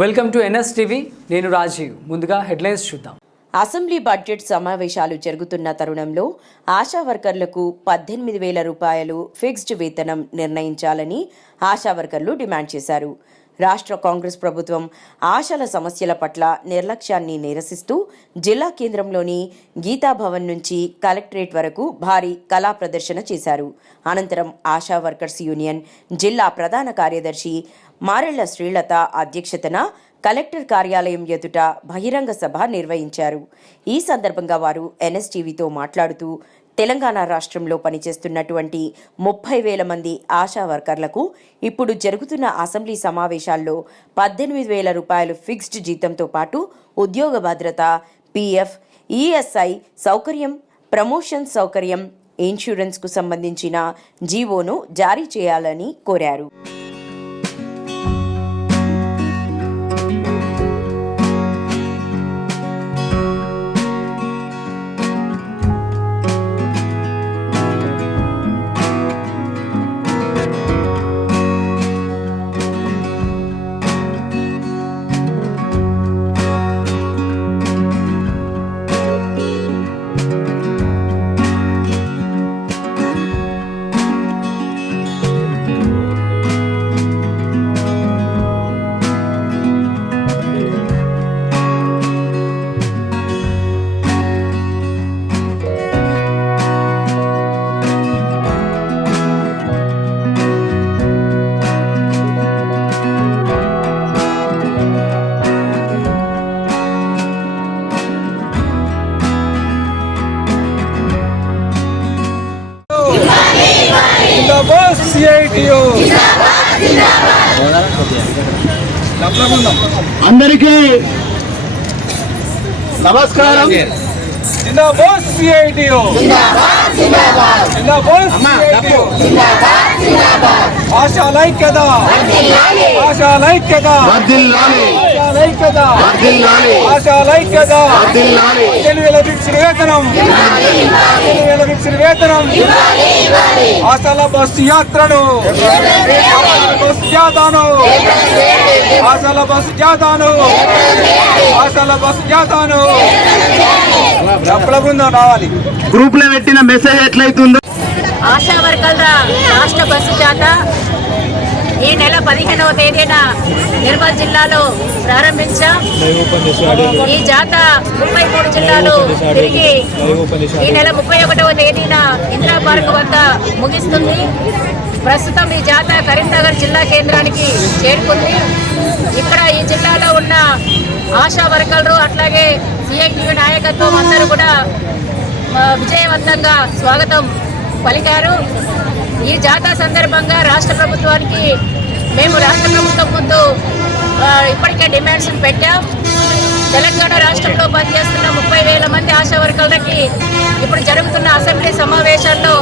Welcome to NSTV. నేను రాజీవ్. ముందుగా headlines చూద్దాం. అసెంబ్లీ బడ్జెట్ సమావేశాలు జరుగుతున్న తరుణంలో ఆశా వర్కర్లకు 18,000 రూపాయలు ఫిక్స్డ్ వేతనం నిర్ణయించాలని ఆశా వర్కర్లు డిమాండ్ చేశారు. రాష్ట్ర కాంగ్రెస్ ప్రభుత్వం ఆశాల సమస్యల పట్ల నిర్లక్ష్యాన్ని నిరసిస్తూ జిల్లా కేంద్రంలోని గీతాభవన్ నుంచి కలెక్టరేట్ వరకు భారీ కళా ప్రదర్శన చేశారు. అనంతరం ఆశా వర్కర్స్ యూనియన్ జిల్లా ప్రధాన కార్యదర్శి మారెళ్ల శ్రీలత అధ్యక్షతన కలెక్టర్ కార్యాలయం ఎదుట బహిరంగ సభ నిర్వహించారు. ఈ సందర్భంగా వారు NSTVతో మాట్లాడుతూ తెలంగాణ రాష్ట్రంలో పనిచేస్తున్నటువంటి 30,000 మంది ఆశా వర్కర్లకు ఇప్పుడు జరుగుతున్న అసెంబ్లీ సమావేశాల్లో 18,000 రూపాయలు ఫిక్స్డ్ జీతంతో పాటు ఉద్యోగ భద్రత, PF, ESI సౌకర్యం, ప్రమోషన్ సౌకర్యం, ఇన్సూరెన్స్కు సంబంధించిన జీవోను జారీ చేయాలని కోరారు. అందరికీ నమస్కారం. జిందాబాద్ సిఐటియు, జిందాబాద్ సిఐటియు, ఆశాల ఐక్యత, ఆశాల ఐక్యత, ఆశాల ఐక్యత, ఆశాల ఐక్యత. 15,000 ఫిక్స్డ్ వేతనం, 15,000 ఫిక్స్డ్ వేతనం. ఆశాల బస్సు యాత్రను, బస్సు జాథాను, ఆశాల బస్సు జాథాను, ఆశాల బస్సు జాథాను రావాలి. గ్రూప్ లో పెట్టిన మెసేజ్ ఎట్లయితుందో ఆశా వర్కర్ల రాష్ట్ర బస్సు జాత ఈ నెల 15వ తేదీన నిర్మల్ జిల్లాలో ప్రారంభించాం. ఈ జాత 33 జిల్లాలు తిరిగి ఈ నెల 31వ తేదీన ఇందిరా పార్క్ వద్ద ముగిస్తుంది. ప్రస్తుతం ఈ జాత కరీంనగర్ జిల్లా కేంద్రానికి చేరుకుంది. ఇక్కడ ఈ జిల్లాలో ఉన్న ఆశా వర్కర్లు అట్లాగే సిఐటియు నాయకత్వం అందరూ కూడా విజయవంతంగా స్వాగతం పలికారు. ఈ జాతా సందర్భంగా రాష్ట్ర ప్రభుత్వానికి మేము రాష్ట్ర ప్రభుత్వం ముందు ఇప్పటికే డిమాండ్స్ పెట్టాం. తెలంగాణ రాష్ట్రంలో పనిచేస్తున్న 30,000 మంది ఆశా వర్కర్లకి ఇప్పుడు జరుగుతున్న అసెంబ్లీ సమావేశాల్లో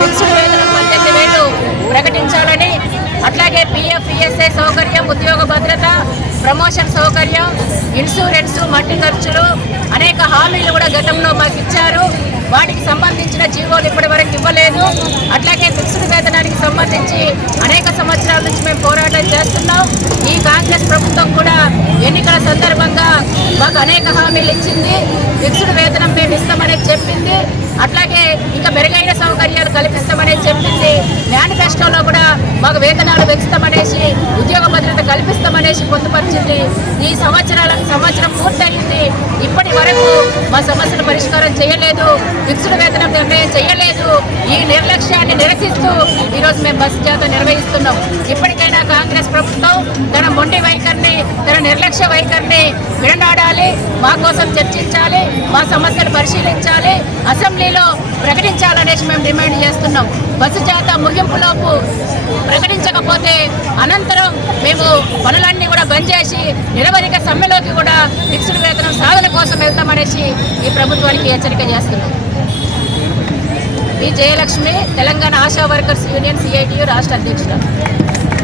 ఫిక్స్డ్ వేతనం 18,000 ప్రకటించాలని, అట్లాగే PF, ESI సౌకర్యం, ఉద్యోగ భద్రత, ప్రమోషన్ సౌకర్యం, ఇన్సూరెన్స్, మట్టి ఖర్చులు అనేక హామీలు కూడా గతంలో మాకు ఇచ్చారు. వాటికి సంబంధించిన జీవోలు ఇప్పటి వరకు ఇవ్వలేదు. అట్లాగే ఫిక్స్డ్ వేతనానికి సంబంధించి అనేక సంవత్సరాల నుంచి మేము పోరాటం చేస్తున్నాం. ఈ కాంగ్రెస్ ప్రభుత్వం కూడా ఎన్నికల సందర్భంగా మాకు అనేక హామీలు ఇచ్చింది. ఫిక్స్డ్ వేతనం మేము ఇస్తామనేది చెప్పింది. అట్లాగే ఇంకా మెరుగైన సౌకర్యాలు కల్పిస్తామనేది చెప్పింది. మేనిఫెస్టోలో కూడా మాకు వేతనాలు పెంచుతామనేసి, ఉద్యోగ భద్రత కల్పిస్తామనేసి పొందుపరిచింది. ఈ సంవత్సరం పూర్తయింది. ఇప్పటి వరకు మా సమస్యలు పరిష్కారం చేయలేదు, ఫిక్స్డ్ వేతనం నిర్ణయం చేయలేదు. ఈ నిర్లక్ష్యాన్ని నిరసిస్తూ ఈరోజు మేము బస్సు జాత నిర్వహిస్తున్నాం. ఇప్పటికైనా కాంగ్రెస్ ప్రభుత్వం తన మొండి వైఖరిని, తన నిర్లక్ష్య వైఖరిని విడనాడాలి, మా కోసం చర్చించాలి, మా సమస్యలు పరిశీలించాలి, అసెంబ్లీలో ప్రకటించాలనేసి మేము డిమాండ్ చేస్తున్నాం. బస్సు జాత ముగింపులోపు ప్రకటించకపోతే అనంతరం మేము పనులన్నీ కూడా బంద్ చేసి నిరవధిక సమ్మెలోకి కూడా ఫిక్స్డ్ వేతనం సాధన కోసం వెళ్తామనేసి ఈ ప్రభుత్వానికి హెచ్చరిక చేస్తున్నాం. Jayalakshmi, Telangana ASHA workers union CITU రాష్ట్ర అధ్యక్షుడు.